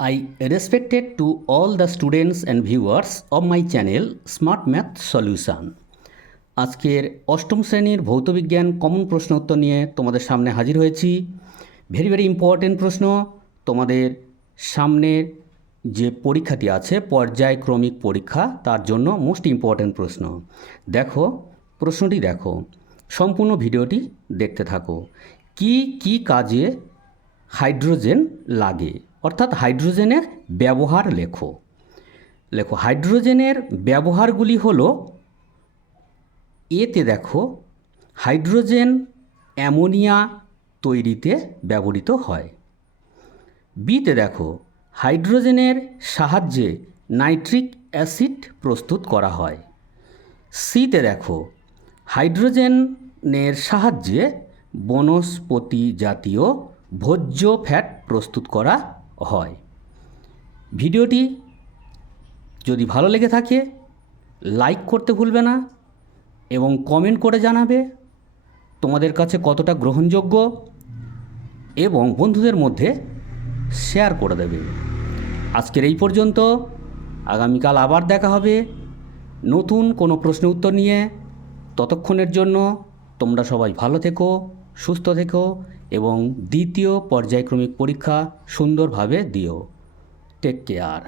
I respected to all the students and viewers of my channel Smart Math Solution. আজকের অষ্টম শ্রেণীর ভৌতবিজ্ঞান common প্রশ্ন উত্তর নিয়ে তোমাদের সামনে হাজির হয়েছি। ভেরি ইম্পর্টেন্ট প্রশ্ন। তোমাদের সামনের যে পরীক্ষাটি আছে পর্যায়ক্রমিক পরীক্ষা, তার জন্য মোস্ট ইম্পর্টেন্ট প্রশ্ন। দেখো প্রশ্নটি, দেখো সম্পূর্ণ ভিডিওটি দেখতে থাকো। কি কাজে হাইড্রোজেন লাগে, অর্থাৎ হাইড্রোজেনের ব্যবহার লেখো। হাইড্রোজেনের ব্যবহারগুলি হলো, এতে দেখো হাইড্রোজেন অ্যামোনিয়া তৈরিতে ব্যবহৃত হয়। বিতে দেখো হাইড্রোজেনের সাহায্যে নাইট্রিক অ্যাসিড প্রস্তুত করা হয়। সিতে দেখো হাইড্রোজেনের সাহায্যে বনস্পতি জাতীয় ভোজ্য ফ্যাট প্রস্তুত করা হয়। ভিডিওটি যদি ভালো লেগে থাকে লাইক করতে ভুলবে না এবং কমেন্ট করে জানাবে তোমাদের কাছে কতটা গ্রহণযোগ্য, এবং বন্ধুদের মধ্যে শেয়ার করে দেবে। আজকের এই পর্যন্ত। আগামীকাল আবার দেখা হবে নতুন কোনো প্রশ্ন উত্তর নিয়ে। ততক্ষণের জন্য তোমরা সবাই ভালো থেকো, সুস্থ থেকো এবং দ্বিতীয় পর্যায়ক্রমিক পরীক্ষা সুন্দরভাবে দিও। Take care.